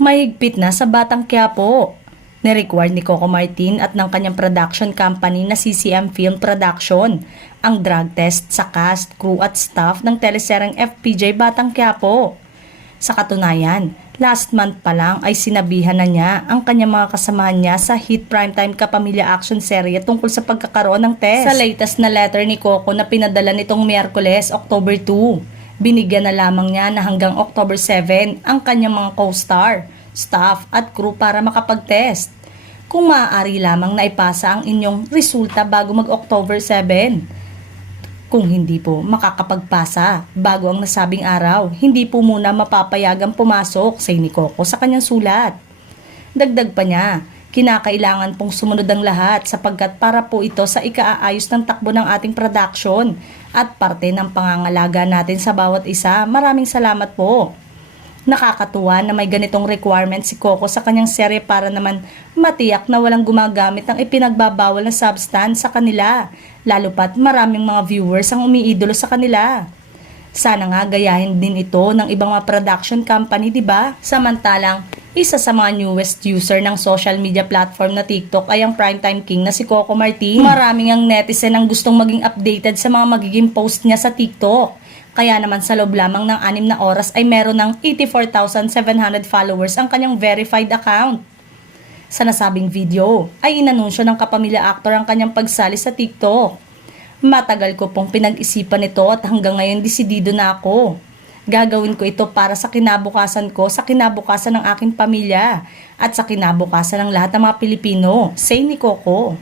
Mahigpit na sa Batang Quiapo. Ni-require ni Coco Martin at ng kanyang production company na CCM Film Production ang drug test sa cast, crew at staff ng teleseryeng FPJ Batang Quiapo. Sa katunayan, last month pa lang ay sinabihan na niya ang kanyang mga kasamahan niya sa hit primetime kapamilya action serye tungkol sa pagkakaroon ng test. Sa latest na letter ni Coco na pinadala nitong Miyerkules, October 2, binigyan na lamang niya na hanggang October 7 ang kanyang mga co-star, staff at crew para makapag-test. Kung maaari lamang na ipasa ang inyong resulta bago mag-October 7. Kung hindi po makakapagpasa bago ang nasabing araw, hindi po muna mapapayagang pumasok, say ni Coco sa kanyang sulat. Dagdag pa niya, kinakailangan pong sumunod ang lahat sapagkat para po ito sa ikaaayos ng takbo ng ating production at parte ng pangangalaga natin sa bawat isa. Maraming salamat po. Nakakatuwa na may ganitong requirement si Coco sa kanyang serye para naman matiyak na walang gumagamit ng ipinagbabawal na substance sa kanila, lalo pat maraming mga viewers ang umiidolo sa kanila. Sana nga gayahin din ito ng ibang mga production company, di ba? Samantalang, isa sa mga newest user ng social media platform na TikTok ay ang primetime king na si Coco Martin. Maraming ang netizen ang gustong maging updated sa mga magiging post niya sa TikTok. Kaya naman sa loob lamang ng 6 na oras ay meron ng 84,700 followers ang kanyang verified account. Sa nasabing video ay inanunsyo ng kapamilya actor ang kanyang pagsali sa TikTok. Matagal ko pong pinag-isipan ito at hanggang ngayon desidido na ako. Gagawin ko ito para sa kinabukasan ko, sa kinabukasan ng aking pamilya, at sa kinabukasan ng lahat ng mga Pilipino, say ni Coco.